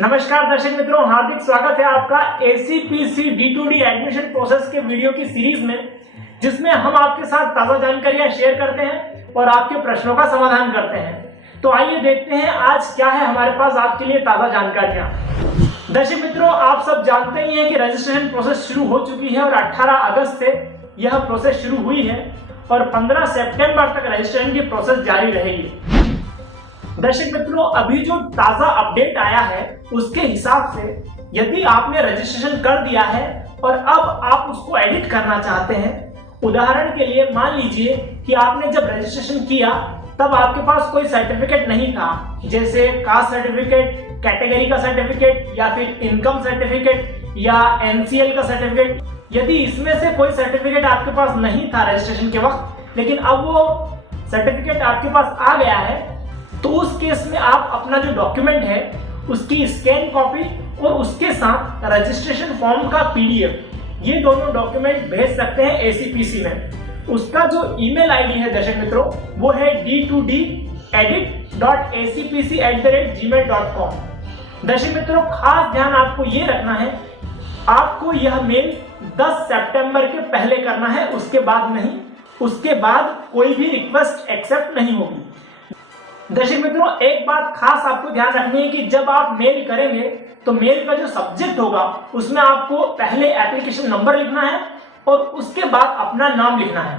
नमस्कार दर्शक मित्रों, हार्दिक स्वागत है आपका एसीपीसी D2D एडमिशन प्रोसेस के वीडियो की सीरीज में, जिसमें हम आपके साथ ताज़ा जानकारियां शेयर करते हैं और आपके प्रश्नों का समाधान करते हैं। तो आइए देखते हैं आज क्या है हमारे पास आपके लिए ताज़ा जानकारियां। दर्शक मित्रों, आप सब जानते ही हैं कि रजिस्ट्रेशन प्रोसेस शुरू हो चुकी है और 18 अगस्त से यह प्रोसेस शुरू हुई है और 15 सितंबर तक रजिस्ट्रेशन की प्रोसेस जारी रहेगी। दर्शक मित्रों, अभी जो ताजा अपडेट आया है उसके हिसाब से यदि आपने रजिस्ट्रेशन कर दिया है और अब आप उसको एडिट करना चाहते हैं, उदाहरण के लिए मान लीजिए कि आपने जब रजिस्ट्रेशन किया तब आपके पास कोई सर्टिफिकेट नहीं था, जैसे कास्ट सर्टिफिकेट, कैटेगरी का सर्टिफिकेट या फिर इनकम सर्टिफिकेट या एनसीएल का सर्टिफिकेट। यदि इसमें से कोई सर्टिफिकेट आपके पास नहीं था रजिस्ट्रेशन के वक्त, लेकिन अब वो सर्टिफिकेट आपके पास आ गया है, तो उस केस में आप अपना जो डॉक्यूमेंट है उसकी स्कैन कॉपी और उसके साथ रजिस्ट्रेशन फॉर्म का पीडीएफ, ये दोनों डॉक्यूमेंट भेज सकते हैं एसीपीसी में। उसका जो ईमेल आईडी है दर्शक मित्रों, वो है d2d@acpc@gmail.com। दर्शक मित्रों, खास ध्यान आपको ये रखना है, आपको यह मेल 10 सितंबर के पहले करना है, उसके बाद नहीं। उसके बाद कोई भी रिक्वेस्ट एक्सेप्ट नहीं होगी। दर्शक मित्रों, एक बात खास आपको ध्यान रखनी है कि जब आप मेल करेंगे तो मेल का जो सब्जेक्ट होगा उसमें आपको पहले एप्लीकेशन नंबर लिखना है और उसके बाद अपना नाम लिखना है।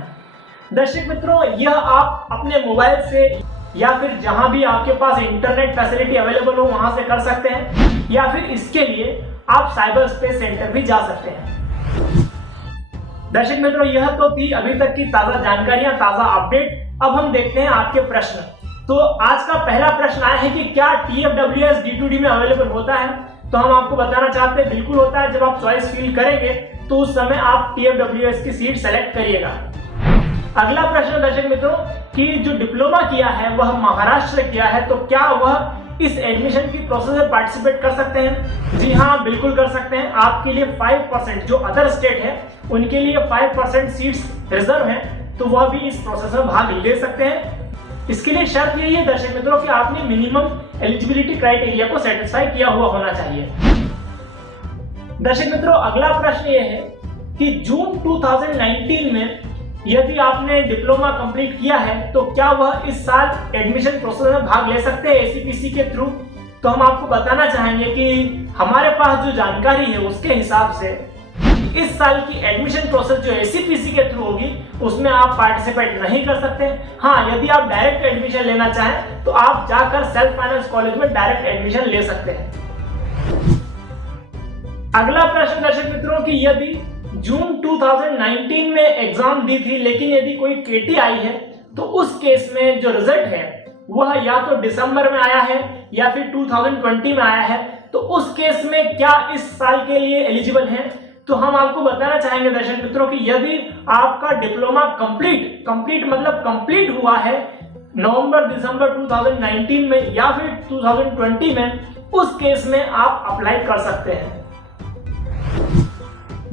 दर्शक मित्रों, यह आप अपने मोबाइल से या फिर जहां भी आपके पास इंटरनेट फैसिलिटी अवेलेबल हो वहां से कर सकते हैं, या फिर इसके लिए आप साइबर स्पेस सेंटर भी जा सकते हैं। दर्शक मित्रों, यह तो थी अभी तक की ताजा जानकारियां, ताजा अपडेट। अब हम देखते हैं आपके प्रश्न। तो आज का पहला प्रश्न आया है कि क्या TFWS D2D में अवेलेबल होता है? तो हम आपको बताना चाहते हैं बिल्कुल होता है। जब आप चॉइस फिल करेंगे तो उस समय आप TFWS की सीट सेलेक्ट करिएगा। अगला प्रश्न दर्शक मित्रों कि जो डिप्लोमा किया है वह महाराष्ट्र से किया है, तो क्या वह इस एडमिशन की प्रोसेस में पार्टिसिपेट कर सकते हैं? जी हाँ, बिल्कुल कर सकते हैं। आपके लिए 5%, जो अदर स्टेट है उनके लिए 5% सीट्स रिजर्व हैं, तो वह भी इस प्रोसेस में भाग ले सकते हैं। इसके लिए शर्त यही है दर्शक मित्रों कि आपने मिनिमम एलिजिबिलिटी क्राइटेरिया को सेटिस्फाई किया हुआ होना चाहिए। दर्शक मित्रों, अगला प्रश्न यह है कि जून 2019 में यदि आपने डिप्लोमा कंप्लीट किया है तो क्या वह इस साल एडमिशन प्रोसेस में भाग ले सकते हैं एसीपीसी के थ्रू? तो हम आपको बताना चाहेंगे कि हमारे पास जो जानकारी है उसके हिसाब से इस साल की एडमिशन प्रोसेस जो एसीपीसी के थ्रू होगी उसमें आप पार्टिसिपेट नहीं कर सकते। हाँ, यदि आप डायरेक्ट एडमिशन लेना चाहें तो आप जाकर सेल्फ फाइनेंस कॉलेज में डायरेक्ट एडमिशन ले सकते हैं। अगला प्रश्न दर्शक मित्रों कि यदि जून 2019 में एग्जाम दी थी लेकिन यदि कोई केटी आई है तो उस केस में जो रिजल्ट है वह या तो दिसंबर में आया है या फिर 2020 में आया है, तो उस केस में क्या इस साल के लिए एलिजिबल है? तो हम आपको बताना चाहेंगे दर्शक मित्रों कि यदि आपका डिप्लोमा कंप्लीट मतलब कंप्लीट हुआ है नवंबर-दिसंबर 2019 में या फिर 2020 में, उस केस में आप अप्लाई कर सकते हैं।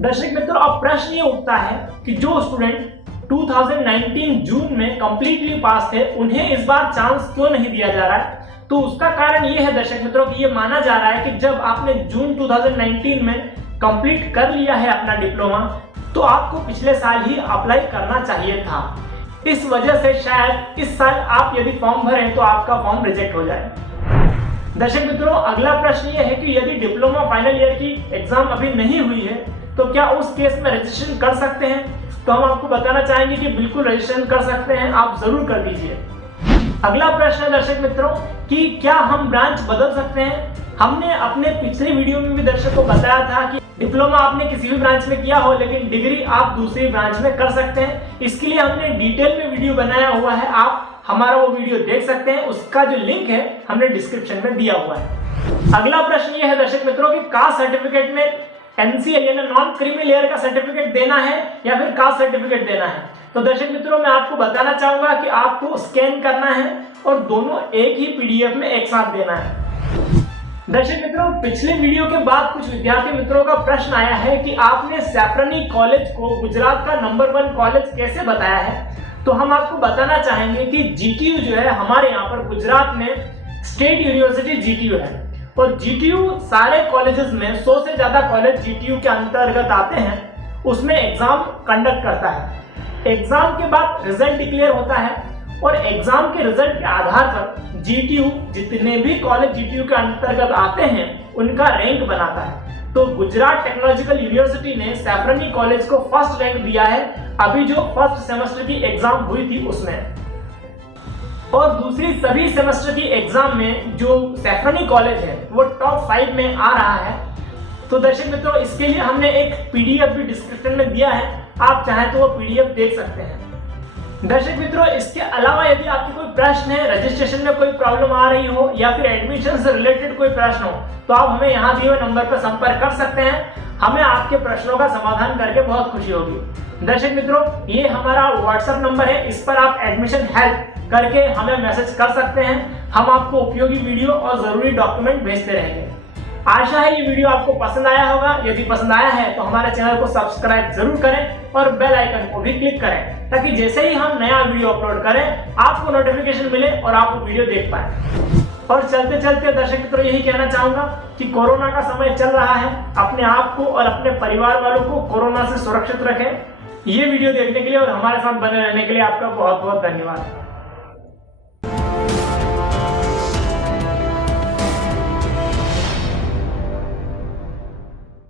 दर्शक मित्रों, अब प्रश्न ये उठता है कि जो स्टूडेंट 2019 जून में कंप्लीटली पास थे उन्हें इस बार चांस क्यों नहीं दिया जा रहा है? तो उसका कारण ये है दर्शक मित्रों कि ये माना जा रहा है कि जब आपने जून 2019 में कंप्लीट कर लिया है अपना डिप्लोमा तो आपको पिछले साल ही अप्लाई करना चाहिए था। इस वजह से शायद इस साल आप यदि फॉर्म भरें तो आपका फॉर्म रिजेक्ट हो जाए। दर्शक मित्रों, अगला प्रश्न ये है कि यदि डिप्लोमा फाइनल ईयर की एग्जाम अभी नहीं हुई है तो क्या उस केस में रजिस्ट्रेशन कर सकते हैं? तो हम आपको बताना चाहेंगे कि बिल्कुल रजिस्ट्रेशन कर सकते हैं, आप जरूर कर दीजिए। अगला प्रश्न है दर्शक मित्रों कि क्या हम ब्रांच बदल सकते हैं? हमने अपने पिछले वीडियो में भी दर्शकों को बताया था कि डिप्लोमा आपने किसी भी ब्रांच में किया हो लेकिन डिग्री आप दूसरी ब्रांच में कर सकते हैं। इसके लिए हमने डिटेल में वीडियो बनाया हुआ है, आप हमारा वो वीडियो देख सकते हैं, उसका जो लिंक है हमने डिस्क्रिप्शन में दिया हुआ है। अगला प्रश्न ये है दर्शक मित्रों कि कास्ट सर्टिफिकेट में एनसीएल यानी नॉन क्रीमी लेयर का सर्टिफिकेट देना है या फिर कास्ट सर्टिफिकेट देना है? तो दर्शक मित्रों, मैं आपको बताना चाहूंगा कि आपको स्कैन करना है और दोनों एक ही पीडीएफ में एक साथ देना है। दर्शक मित्रों, पिछले वीडियो के बाद कुछ विद्यार्थी मित्रों का प्रश्न आया है कि आपने सैफरनी कॉलेज को गुजरात का नंबर 1 कॉलेज कैसे बताया है? तो हम आपको बताना चाहेंगे कि जीटीयू जो है हमारे यहाँ पर गुजरात में स्टेट यूनिवर्सिटी जीटीयू है और जीटीयू सारे कॉलेजेस में 100 से ज्यादा कॉलेज जीटीयू के अंतर्गत आते हैं, उसमें एग्जाम कंडक्ट करता है। एग्जाम के बाद रिजल्ट डिक्लेयर होता है और एग्जाम के रिजल्ट के आधार पर जीटीयू जितने भी कॉलेज जीटीयू के अंतर्गत आते हैं उनका रैंक बनाता है। तो गुजरात टेक्नोलॉजिकल यूनिवर्सिटी ने सैफरनी कॉलेज को फर्स्ट रैंक दिया है अभी जो फर्स्ट सेमेस्टर की एग्जाम हुई थी उसमें। और दूसरी सभी सेमेस्टर की एग्जाम में जो सैफरनी कॉलेज है वो टॉप 5 में आ रहा है। तो दर्शक मित्रों, इसके लिए हमने एक पीडीएफ भी डिस्क्रिप्शन में दिया है, आप चाहें तो वो पीडीएफ देख सकते हैं। दर्शक मित्रों, इसके अलावा यदि आपके कोई प्रश्न है, रजिस्ट्रेशन में कोई प्रॉब्लम आ रही हो या फिर एडमिशन से रिलेटेड कोई प्रश्न हो तो आप हमें यहाँ दिए हुए नंबर पर संपर्क कर सकते हैं। हमें आपके प्रश्नों का समाधान करके बहुत खुशी होगी। दर्शक मित्रों, ये हमारा व्हाट्सएप नंबर है, इस पर आप एडमिशन हेल्प करके हमें मैसेज कर सकते हैं। हम आपको उपयोगी वीडियो और जरूरी डॉक्यूमेंट भेजते रहेंगे। आशा है ये वीडियो आपको पसंद आया होगा। यदि पसंद आया है तो हमारे चैनल को सब्सक्राइब जरूर करें और बेल आइकन को भी क्लिक करें ताकि जैसे ही हम नया वीडियो अपलोड करें आपको नोटिफिकेशन मिले और आप वो वीडियो देख पाए। और चलते चलते दर्शक मित्रों यही कहना चाहूंगा कि कोरोना का समय चल रहा है, अपने आप को और अपने परिवार वालों को कोरोना से सुरक्षित रखें। ये वीडियो देखने के लिए और हमारे साथ बने रहने के लिए आपका बहुत बहुत धन्यवाद।